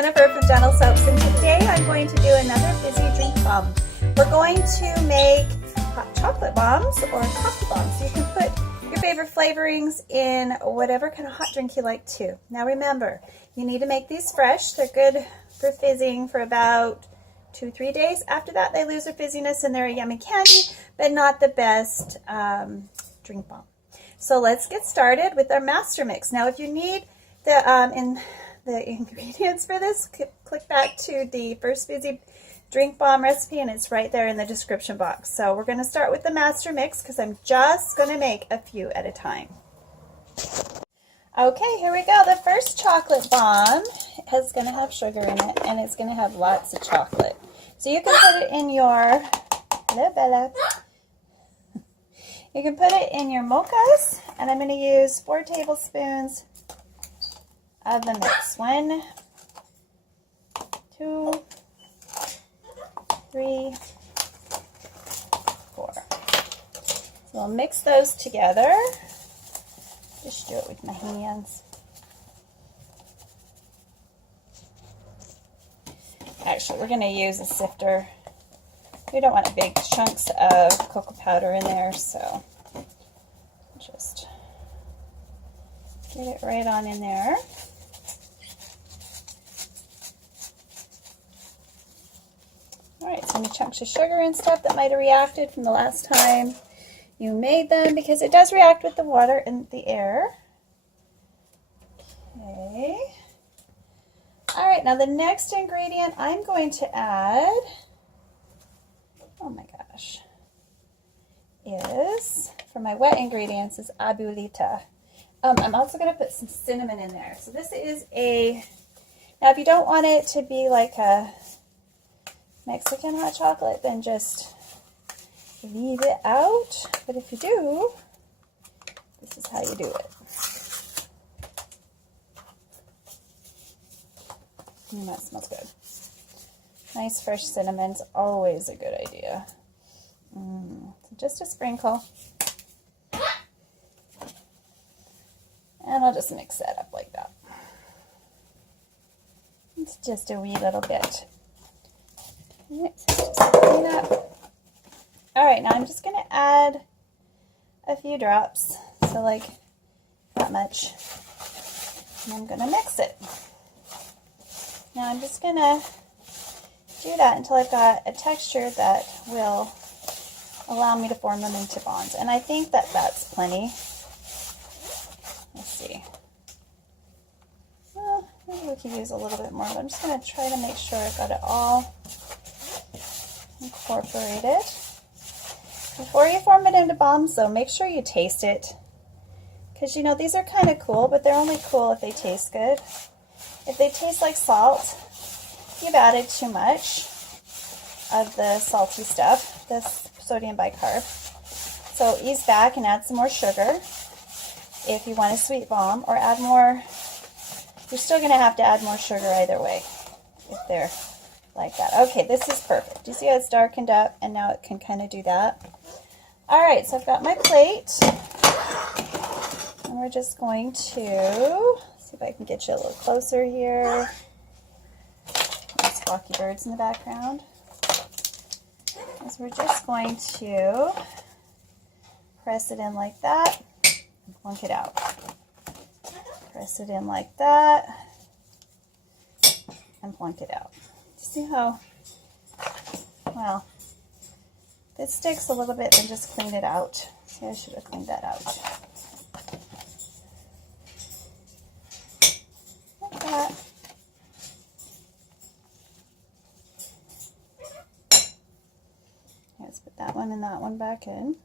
Jennifer from Gentle Soaps, and today I'm going to do another fizzy drink bomb. We're going to make hot chocolate bombs or coffee bombs. You can put your favorite flavorings in whatever kind of hot drink you like too. Now remember, you need to make these fresh. They're good for fizzing for about 2-3 days. After that, they lose their fizziness and they're a yummy candy, but not the best drink bomb. So let's get started with our master mix. Now if you need the ingredients for this, click back to the first fizzy drink bomb recipe and it's right there in the description box. So we're going to start with the master mix because I'm just going to make a few at a time. Okay, here we go. The first chocolate bomb is going to have sugar in it and it's going to have lots of chocolate. So you can put it in your, hello Bella. You can put it in your mochas, and I'm going to use 4 tablespoons of the mix. 1, 2, 3, 4. So we'll mix those together. Just do it with my hands. Actually, we're going to use a sifter. We don't want big chunks of cocoa powder in there, so just get it right on in there. Alright, so any chunks of sugar and stuff that might have reacted from the last time you made them, because it does react with the water and the air. Okay. Alright, now the next ingredient I'm going to add, oh my gosh, is, for my wet ingredients, is abulita. I'm also going to put some cinnamon in there. So this is now if you don't want it to be like a Mexican hot chocolate, then just leave it out. But if you do, this is how you do it. That smells good. Nice fresh cinnamon's always a good idea. So just a sprinkle. And I'll just mix that up like that. It's just a wee little bit. Alright, so just clean up. Alright, now I'm just going to add a few drops. So like that much. And I'm going to mix it. Now I'm just going to do that until I've got a texture that will allow me to form them into bonds. And I think that that's plenty. Let's see. Well, maybe we could use a little bit more, but I'm just going to try to make sure I've got it all incorporated. Before you form it into bombs, though, make sure you taste it. Because, you know, these are kind of cool, but they're only cool if they taste good. If they taste like salt, you've added too much of the salty stuff, this sodium bicarb. So ease back and add some more sugar if you want a sweet bomb, or add more. You're still going to have to add more sugar either way if they're like that. Okay, this is perfect. Do you see how it's darkened up and now it can kind of do that? Alright, so I've got my plate. And we're just going to see if I can get you a little closer here. Nice flocky birds in the background. So we're just going to press it in like that and plunk it out. Press it in like that and plunk it out. See how, well, if it sticks a little bit, then just clean it out. See, I should have cleaned that out. Like that. Let's put that one and that one back in.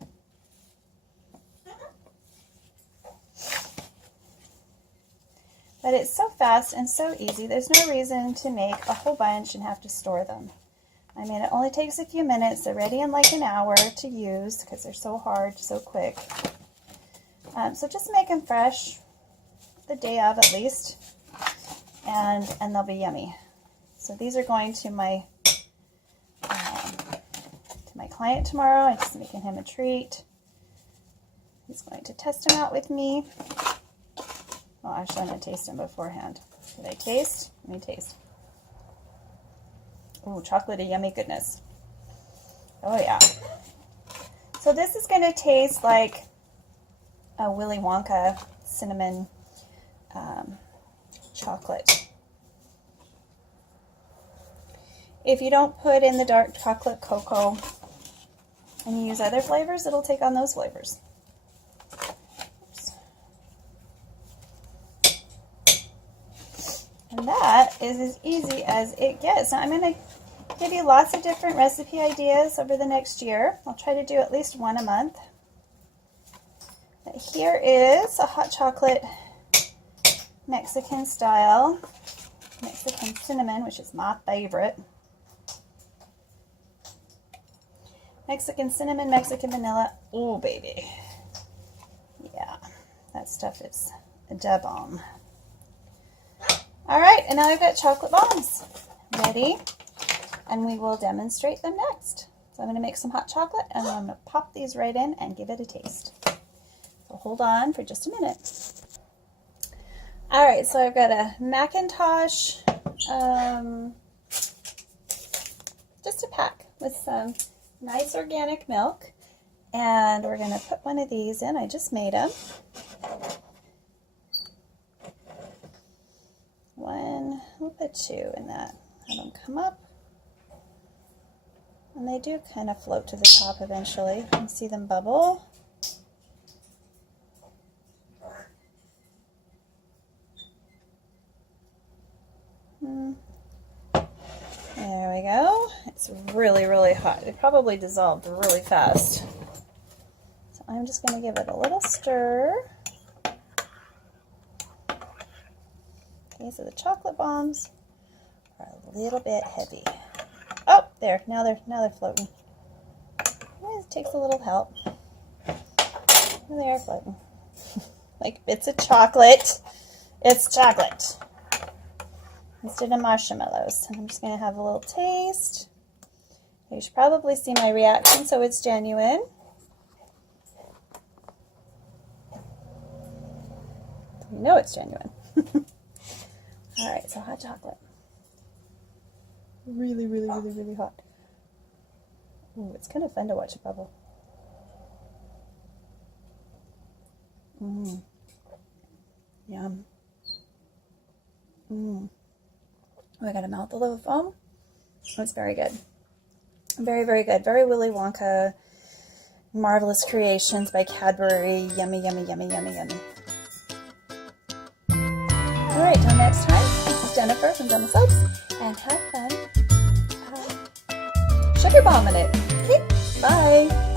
But it's so fast and so easy. There's no reason to make a whole bunch and have to store them. I mean, it only takes a few minutes. They're ready in like an hour to use because they're so hard, so quick. So just make them fresh, the day of at least, and they'll be yummy. So these are going to my client tomorrow. I'm just making him a treat. He's going to test them out with me. Well, actually, I'm going to taste them beforehand. Did I taste? Let me taste. Ooh, chocolatey, yummy goodness. Oh yeah. So this is going to taste like a Willy Wonka cinnamon chocolate. If you don't put in the dark chocolate cocoa and you use other flavors, it'll take on those flavors. Oops. And that is as easy as it gets. Now I'm going to give you lots of different recipe ideas over the next year. I'll try to do at least one a month. But here is a hot chocolate Mexican style, Mexican cinnamon, which is my favorite. Mexican cinnamon, Mexican vanilla. Oh, baby. Yeah, that stuff is a da bomb. All right, and now I've got chocolate bombs ready, and we will demonstrate them next. So I'm going to make some hot chocolate, and I'm going to pop these right in and give it a taste. So hold on for just a minute. All right, so I've got a Macintosh, just a pack with some nice organic milk, and we're going to put one of these in. I just made them. We'll put two in that. Have them come up, and they do kind of float to the top eventually. You can see them bubble. There we go. It's really, really hot. It probably dissolved really fast. So I'm just going to give it a little stir. Okay, so the chocolate bombs are a little bit heavy. Oh, there. Now they're floating. It takes a little help. They are floating. Like bits of chocolate. It's chocolate instead of marshmallows. And I'm just going to have a little taste. You should probably see my reaction so it's genuine. You know it's genuine. Alright, so hot chocolate. Really, really, really, really hot. Ooh, it's kind of fun to watch it bubble. Mmm. Yum. Mmm. Oh, I got a mouthful of foam. It's very good. Very, very good. Very Willy Wonka. Marvelous creations by Cadbury. Yummy, yummy, yummy, yummy, yummy. Alright, till next time, this is Jennifer from Jenna Soaps, and have fun. Sugar bombing it. Okay, bye.